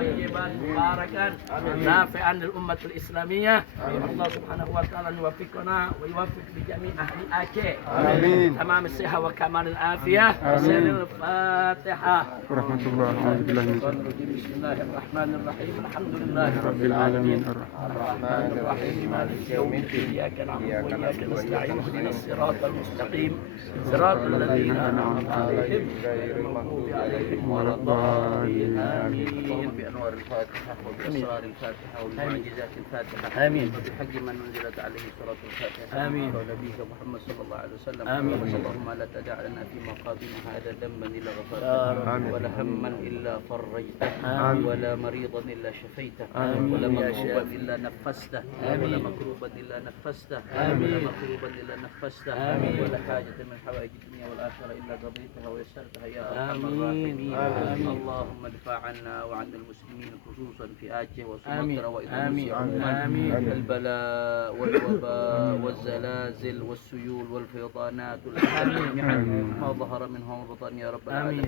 طيبا مباركا نافعا للأمة الإسلامية. الله سبحانه وتعالى يوفقنا ويوفق لجميع أهل آكي تمام الصحة وكمال العافية. الفاتحة. ورحمة الله. أعوذ بالله من الشيطان. بسم الله الرحمن الرحيم. الحمد لله رب العالمين. الرحمن الرحيم مالك يوم الدين. إياك نعبد وإياك نستعين. اهدنا الصراط المستقيم صراط الذين أنعمت عليهم غير المغضوب عليهم ولا الضالين. آمين. بأنوار الفاتحة وبأسرار الفاتحة وبمعجزات الفاتحة. آمين. وبحق من أنزلت عليه سورة الفاتحة. آمين. ونبيك محمد صلى الله عليه وسلم. آمين. اللهم لا تدع لنا في مقامنا هذا ذنبا إلا يا غفرته رب. ولا هما إلا فرجته آمين. ولا مريضا إلا شفيته آمين. ولا يا مكروبا شافي. إلا نفسته آمين. ولا مكروبا إلا نفسته آمين. ولا مكروبا إلا نفسته آمين. ولا حاجة من حوائج الدنيا والآخرة إلا قضيتها ويسرتها يا أرحم آمين. الراحمين. آمين. اللهم ادفع عنا وعن المسلمين خصوصا في آكي آمين. وسمطرة آمين. وإندونيسيا آمين. البلاء والوباء والزلازل والسيول والفيضانات والأحداث جميعا ما ظهر منها وبطن يا رب العالمين.